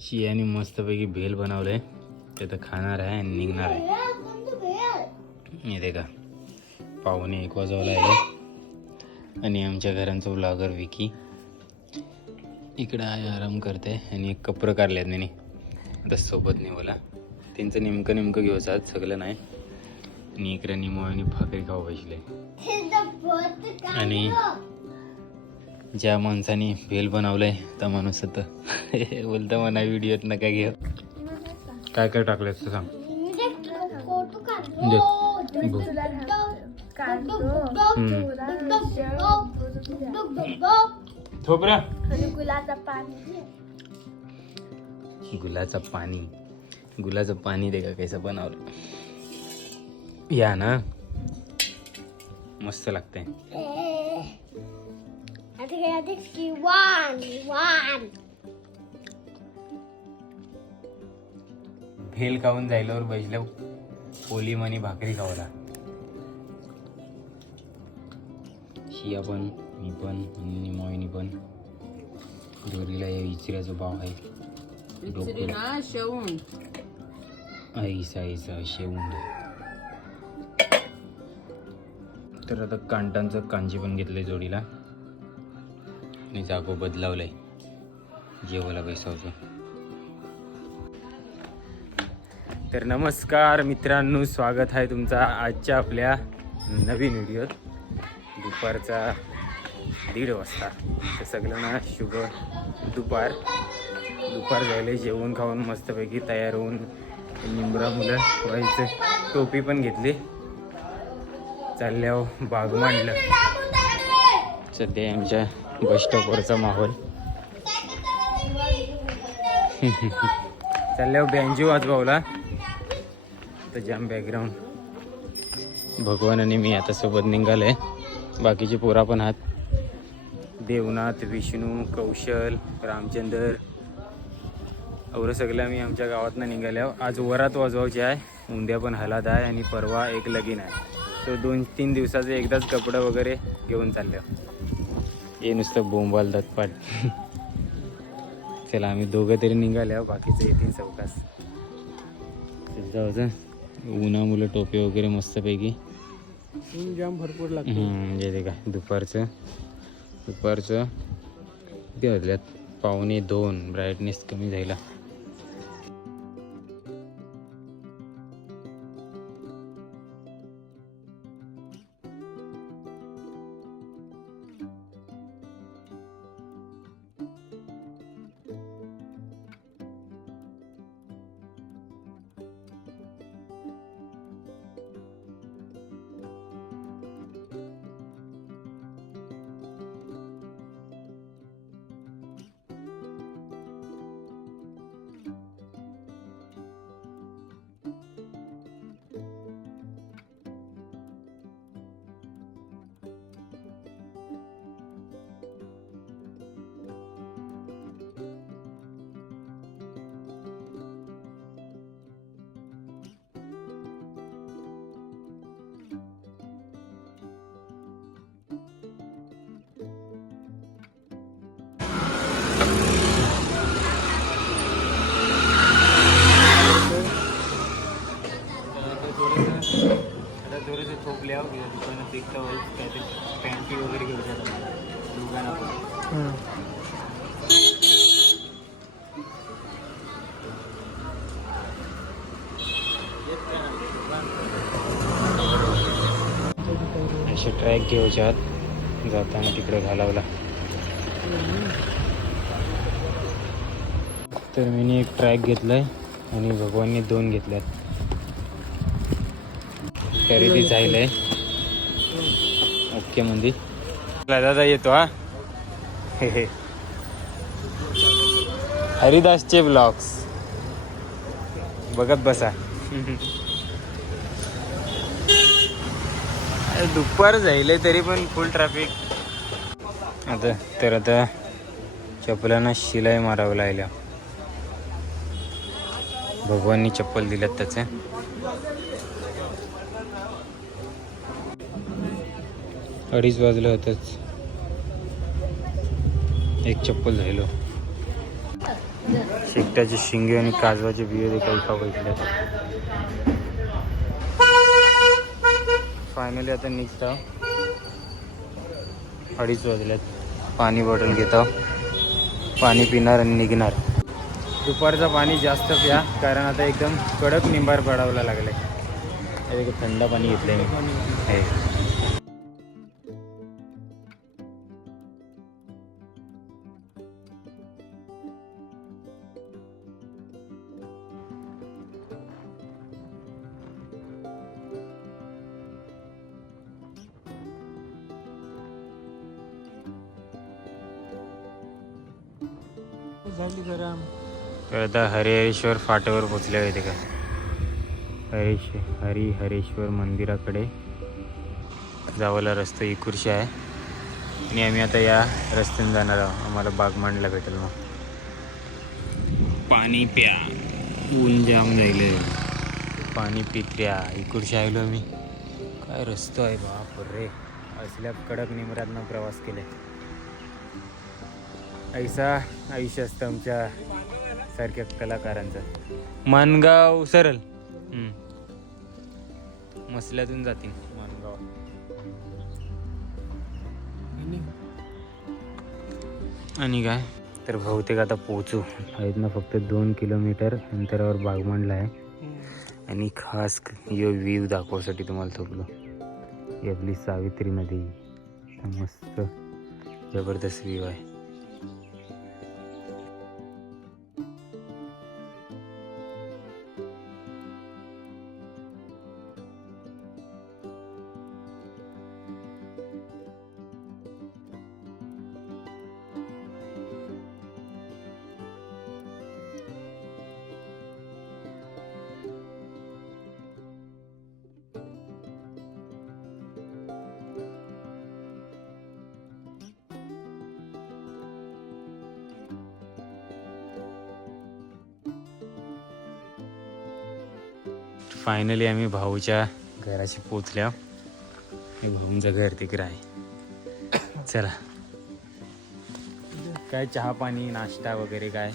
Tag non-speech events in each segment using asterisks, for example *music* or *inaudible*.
शियाने मस्तपैकी भेल बनवलंय. ते तर खाणार आहे आणि निघणार आहे. हे देखा पाहुणे एक वाजवला आहे आणि आमच्या घरांचा ब्लॉगर विकी इकडं आहे आराम करते आणि एक कपडं काढले त्यांनी आता सोबत निवला त्यांचं नेमकं नेमकं घेऊचं आज सगळं नाही. आणि इकडे निमो आणि भाकरी खाऊ बसले. आणि ज्या माणसाने भेल बनवलंय त्या माणूस होतं बोलता म्हणा व्हिडिओत नका घेऊ. काय काय टाकलंय असतं सांग. दे. गुलाचं पाणी. गुलाचं पाणी दे का कैसं बनवलं. या ना. मस्त लागतंय. वान वान भेल खाऊन जायल्यावर बसल्या पोली मनी भाकरी खावला. शिया पण मी पण आणि मोहिनी पण. दोरीला या इचऱ्याचा भाव आहे. डोकं ऐसा ऐसा शेवून. तर आता कांटांचं कांजी पण घेतलंय जोडीला. मी जागो बदलावलंय. जेवायला बैसावचं तर नमस्कार मित्रांनो स्वागत आहे तुमचा आजच्या आपल्या नवीन व्हिडिओत. दुपारचा दीड वाजता. तर सगळ्यांना शुभ दुपार. दुपार झाले जेवण खाऊन मस्तपैकी तयार होऊन निंबरा मुलं व्हायचं टोपी पण घेतली. चालल्या बाग मांडलं. सध्या आमच्या बस स्टॉपवरचा माहोल. चालल्यावर बँजो वाजवावला तर जाम बॅकग्राऊंड भगवान आणि मी आता सोबत निघालोय. बाकीचे पोरा पण आहात. देवनाथ विष्णू कौशल रामचंद्र. एवढं सगळं आम्ही आमच्या गावातनं निघाल्यावर हो. आज वरात वाजवायची आहे. उंद्या पण हलाद आहे आणि परवा एक लगीन आहे. तो दोन तीन दिवसाचे एकदाच कपडे वगैरे घेऊन चालल्या. हे नुसतं बोंबाल पाठ चला आम्ही दोघं तरी निघाल्या बाकीचं येतील चौकास. जाऊ उन्हा मुलं टोपे वगैरे मस्तपैकी. जाम भरपूर लागतो. हे का दुपारचं. दुपारचं. किती वाजल्यात? पावणे दोन. ब्राईटनेस कमी झाला. असे ट्रॅक जाताना तिकडे घालावला. तर मी एक ट्रॅक घेतलाय आणि भगवानने दोन घेतल्यात. खरेदी जायलंय ओके म्हणजे दादा येतो हा. हे हे हरिदासचे ब्लॉग्स बघत बसा अरे दुपार जाईल तरी पण फुल ट्रॅफिक आता तर आता चपलांना शिलाई मारावं लागल्या. भगवाननी चप्पल दिल्यात त्याचे. अडीच वाजलं होतंच. एक चप्पल झालो शेकट्याचे शिंगे आणि काजवाचे बिये देखील खाऊ भेटले फायनली आता निघता. अडीच वाजल्यात पाणी बॉटल घेता. पाणी पिणार आणि निघणार. दुपारचं पाणी जास्त प्या कारण आता एकदम कडक निंबार पडावला लागलं आहे थंड पाणी घेतलंय मी. झाली गरम आता हरिहरेश्वर फाट्यावर पोचले आहे का हरेश हरी हरेश्वर मंदिराकडे जावाला रस्ता इकुरशी आहे. आणि आम्ही आता या रस्त्याने जाणार आहोत. आम्हाला बाग मांडला भेटेल मग. पाणी प्या. ऊन जाम जाईल पाणी पित प्या. इकुरशी आलो मी काय रस्तो आहे बाप रे. असल्या कडक निमरातनं प्रवास केले ऐसा आयुष्य असतं आमच्या सारख्या कलाकारांचं. मानगाव सरळ हम्म. मसल्यातून जातील मानगाव. आणि काय? तर बहुतेक आता पोचू आहेत ना फक्त दोन किलोमीटर अंतरावर बागमांडला आहे. आणि खास यो व्ह्यू दाखवासाठी तुम्हाला थोपलो ही आपली सावित्री नदी. मस्त. जबरदस्त व्ह्यू आहे. फायनली आम्ही भाऊच्या घराशी पोचल्या हे भाऊंचं घर तिकडे आहे. चला. काय चहा पाणी नाश्ता वगैरे काय?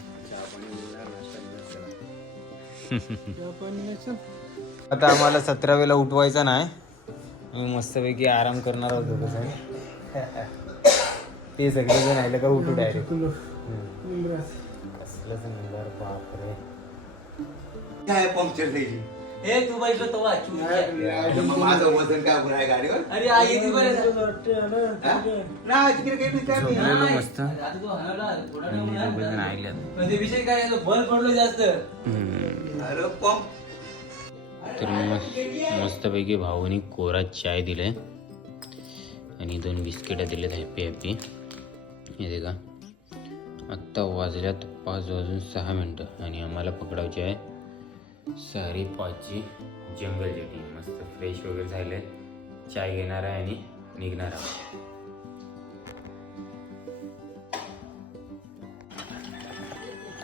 चहा पाणी नसेल आता आम्हाला सतरा वेळेला उठवायचा नाही. आम्ही मस्तपैकी आराम करणार आहोत दोघं जण. ते सगळेजण आले का उठू डायरेक्ट कसलंच बापरे. काय पंक्चर द्यायची? हे तू बैठलो तो वाच मग माझं वजन काय होणार आहे गाडीवर? अरे आई ती बरं वाटते आलं हा? नाही तिकडे काही नाही, काय नाही. झोपलेलो मस्त. आता तू हलवला थोडा आणि टाइम दोघं जण लागला. आल्यात पण ते विषय काय आहे, बल पडलो जास्त. हम्म. अरे पंप तर मस्त मस्तपैकी भाऊनी कोरा चाय दिले आणि दोन बिस्किटं दिलेत हॅपी हॅपी हे दे का आत्ता वाजल्यात पाच वाजून सहा मिनटं. आणि आम्हाला पकडायची आहे. सारी पाचची जंगल जेटी. मस्त फ्रेश वगैरे झाले. चाय घेणार आहे आणि निघणार आहे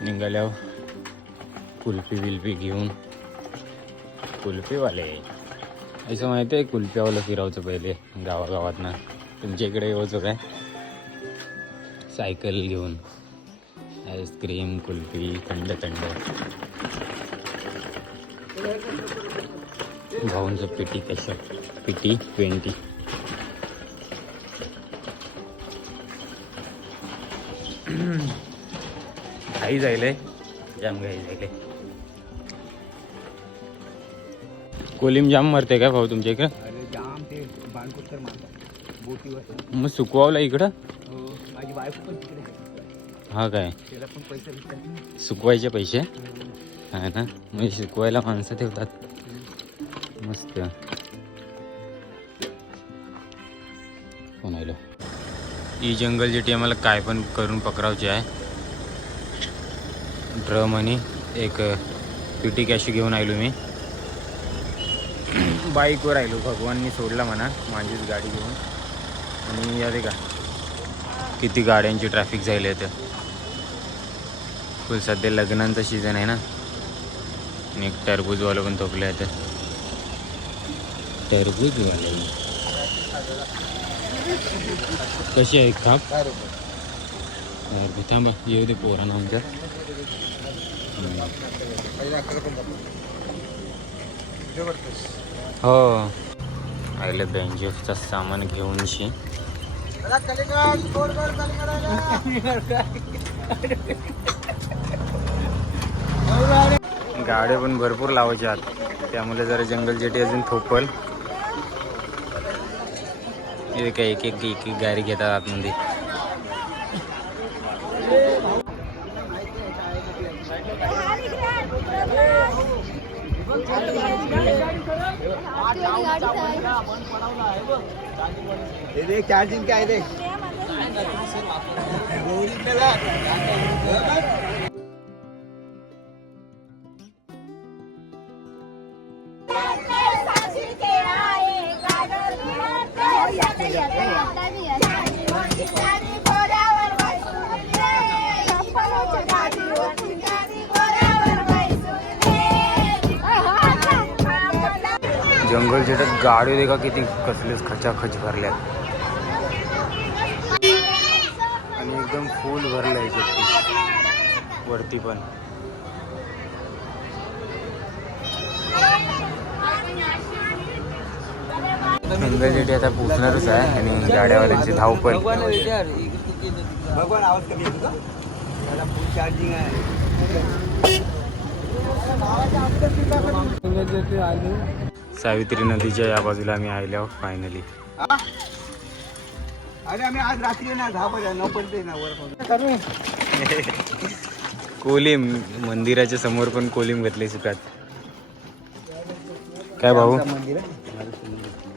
निघाल्यावर हो. कुल्फी बिल्फी घेऊन. कुल्फीवाले. असं माहिती आहे कुल्फ्यावाला फिरावचं पहिले गावागावातनं. तुमच्या इकडे यायचं काय? सायकल घेऊन. आईस्क्रीम कुल्फी थंड थंड भाऊंचं पिटी कशा? पिटी ट्वेंटी. घाई जायले? जाम घाई जायले. कोलिम जाम मरते काय भाऊ तुमच्या इकडे? अरे जाम ते बाणकोट मारतात. बोटीवर मग सुकवावला इकडं? हो माझी बायको पण तिकडे आहे. हा काय? त्याला पण पैसे भेटतात. सुकवायचे पैसे? हा ना? म्हणजे शिकवायला माणसं ठेवतात. मस्त. कोण आलो? ही जंगल जेटी आम्हाला काय पण करून पकडावची आहे. ड्रम आणि एक पिटी कॅशी घेऊन आलो मी. बाईकवर आलो भगवाननी सोडला म्हणा माझीच गाडी घेऊन. आणि या दे का किती गाड्यांची ट्रॅफिक झाली आहे फुल सध्या लग्नांचा सीझन आहे ना. आणि एक टरबूजवालं पण थोपले आहे टरबूजवाले? कशी आहे? खाप? थांबा येऊ दे पोरांना आमच्या. हो. आईला बँजेफचा सामान घेऊन शे *laughs* गाड्या पण भरपूर लावायच्या आत. त्यामुळे जरा जंगल जेटी अजून थोपल. काय एक एक एक एक गाडी घेतात आतमध्ये. हे देख चार्जिंग काय देख? *laughs* *laughs* जंगल जेटात गाडी देखा का किती कसलेच खचाखच भरल्यात. आणि एकदम फुल भरलं याच्यात वरती पण. जेटी आता पोचणारच आहे आणि गाड्यावाल्यांची धावपळ भगवान आवाज कमी येतो का त्याला फुल चार्जिंग आहे. जेथे आलो सावित्री नदीच्या या बाजूला आम्ही आले आहोत फायनली? अरे आम्ही आज रात्री ना दहा पर्यंत कोलिम मंदिराच्या समोर पण कोलिम घातले सुकात काय भाऊ? मंदिर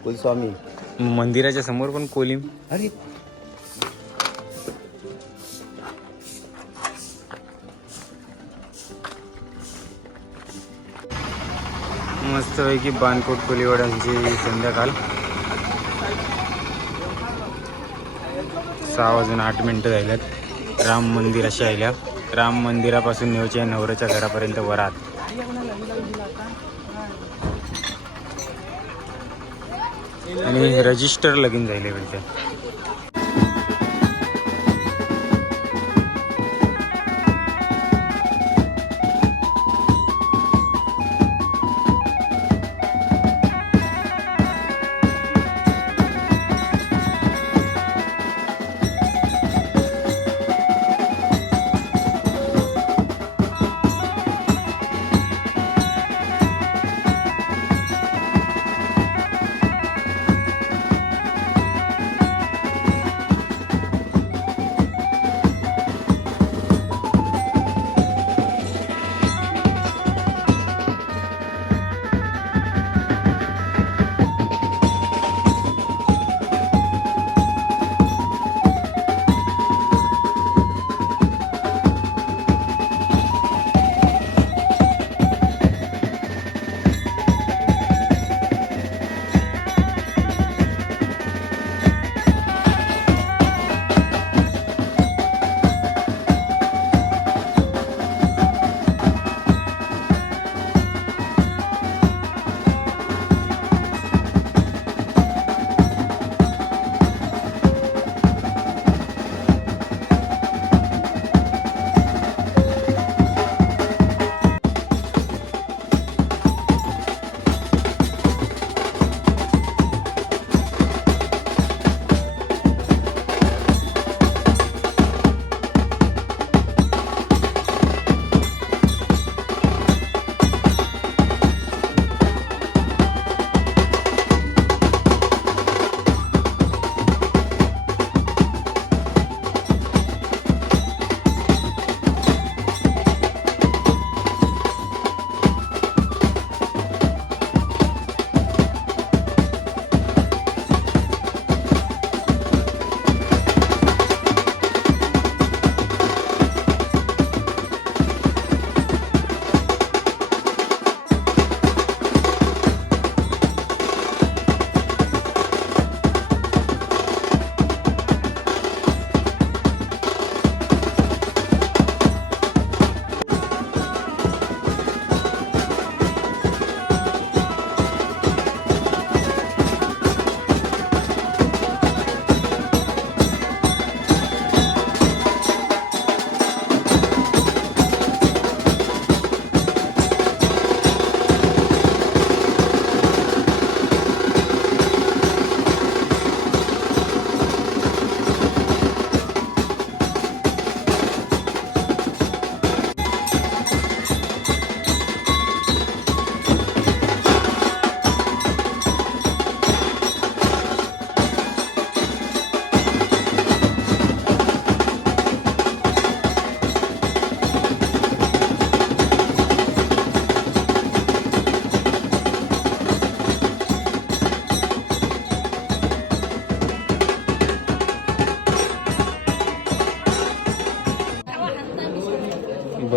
कुलस्वामी. मंदिराच्या समोर पण कोलिम. अरे. मस्तपैकी बानकोट कोलीवाड्यांची संध्याकाळ. सहा वाजून आठ मिनटं झाल्यात. राम मंदिर अशी आल्या राम मंदिरापासून नेवच्या नवऱ्याच्या घरापर्यंत वरात. आणि रजिस्टर लगीन जाईल जायले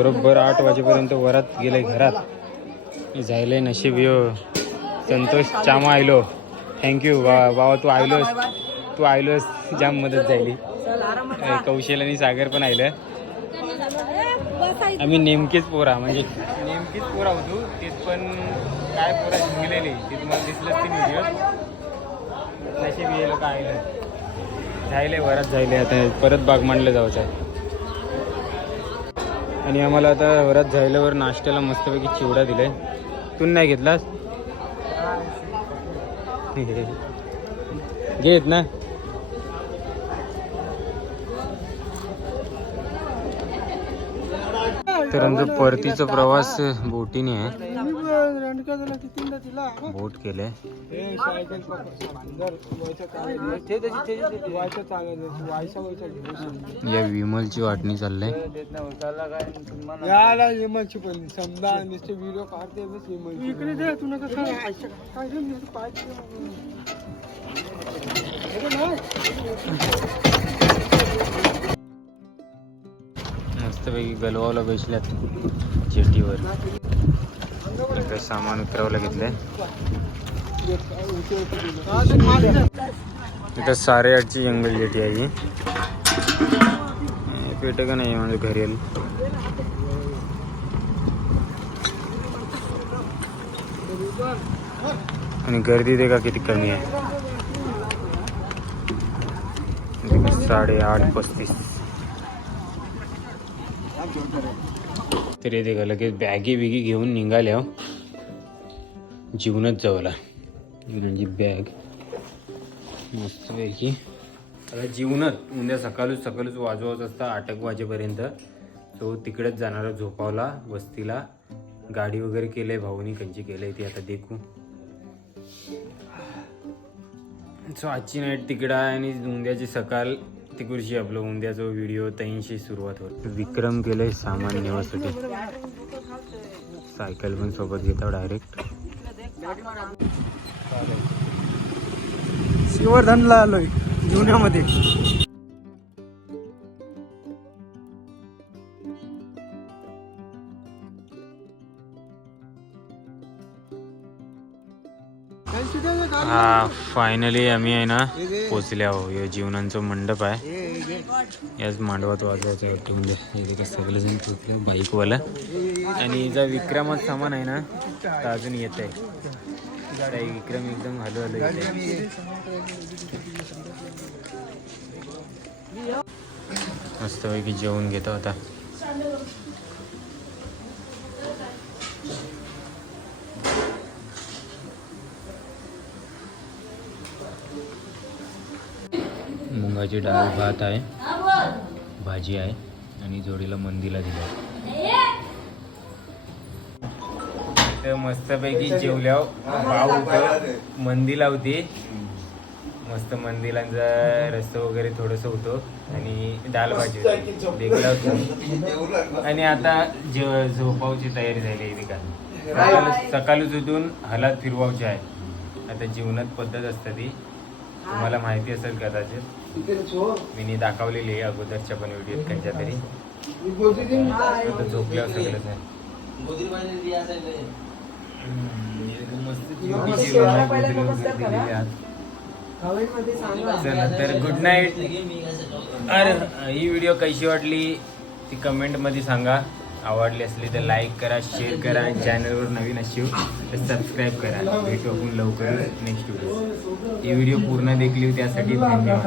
बरोबर आठ वाजेपर्यंत वरात गेले घरात. जायले नशीब यो. संतोष चामा आयलो. थँक्यू वा बाबा तू आयलोस. तू आयलोस जाम मदत झाली. कौशल आणि सागर पण आयलं. आम्ही नेमकेच पोरा म्हणजे नेमकीच पोरा होतो. तेच पण काय पोरा जिंकलेली ते तुम्हाला दिसलंच ती व्हिडिओ नशीब येलो का आयलं. जायले वरात जायले. आता परत बाग मांडलं जायचं आहे. आणि आम्हाला आता वरात जायल्यावर नाश्त्याला मस्तपैकी चिवडा दिलाय. तू नाही घेतलास? *laughs* घेत ना तर आमचा परतीचा प्रवास बोटीने आहे. कितींदा तिला बोट केले. या विमलची वाटणी चाललंय याला हिमलची पण समजा नुसते व्हिडिओ काढते इकडे दे तू नका काय. मस्तपैकी गलवावला बसल्यात जेटीवर इकडे सामान उतरवलं घेतलंय इथं सारे आठची जंगल जेटी आहे ही. पेट का नाही म्हणजे घरी? आलं आणि गर्दी देखा का किती कमी आहे. साडेआठ पस्तीस. तरी ते का लगेच बॅगी बिगी घेऊन निघाल्या हो. जीवनच जवला म्हणजे बॅग. मस्तपैकी आता जीवनच. उद्या सकाळच सकाळच वाजवत असता आठ एक वाजेपर्यंत. तो तिकडेच जाणारा झोपावला वस्तीला. गाडी वगैरे केलंय भाऊनी कंची केलंय ती आता देखू. सो आजची नाईट तिकडं आहे आणि उद्याची सकाळ तिकडची आपलं उद्याचा व्हिडिओ तैंशी सुरुवात होत. विक्रम केलंय सामान नेवासाठी. सायकल पण सोबत घेतो डायरेक्ट शिवर्धनला आलोय जुन्यामध्ये. फायनली आम्ही आहे ना पोचले आहो. हे जीवनांचं मंडप आहे. याच मांडवात वाजवायचं वाटतं म्हणजे इथे का सगळेजण पोचले बाईकवाला. आणि जा विक्रमात सामान आहे ना तर अजून येत आहे. विक्रम एकदम हलो हलो येत आहे. मस्तपैकी जेवून घेतो आता. मुगाची डाळ भात आहे भाजी आहे आणि जोडीला मंदीला दिला तर मस्तपैकी जेवल्यावर भाव होतं मंदीला होती मस्त मंदिरांचा रस्ता वगैरे थोडस होतो आणि दाल भाजी होती. देखला होतो आणि आता जेव झोपावची तयारी झाली आहे का सकाळ सकाळीच उठून हलात फिरवावची आहे. आता जीवनात पद्धत असते ती. तुम्हाला माहिती असेल कदाचित. मी दाखवलेली आहे अगोदरच्या पण व्हिडिओत त्यांच्या तरी झोपल्यावर सगळंच. चला तर गुड नाईट अरे ही व्हिडिओ कशी वाटली ती कमेंटमध्ये सांगा. आवडली असली तर लाईक करा शेअर करा चॅनलवर नवीन असू हो, तर सबस्क्राईब करा. भेटू आपण लवकर नेक्स्ट व्हिडिओ ही व्हिडिओ पूर्ण देखली त्यासाठी धन्यवाद.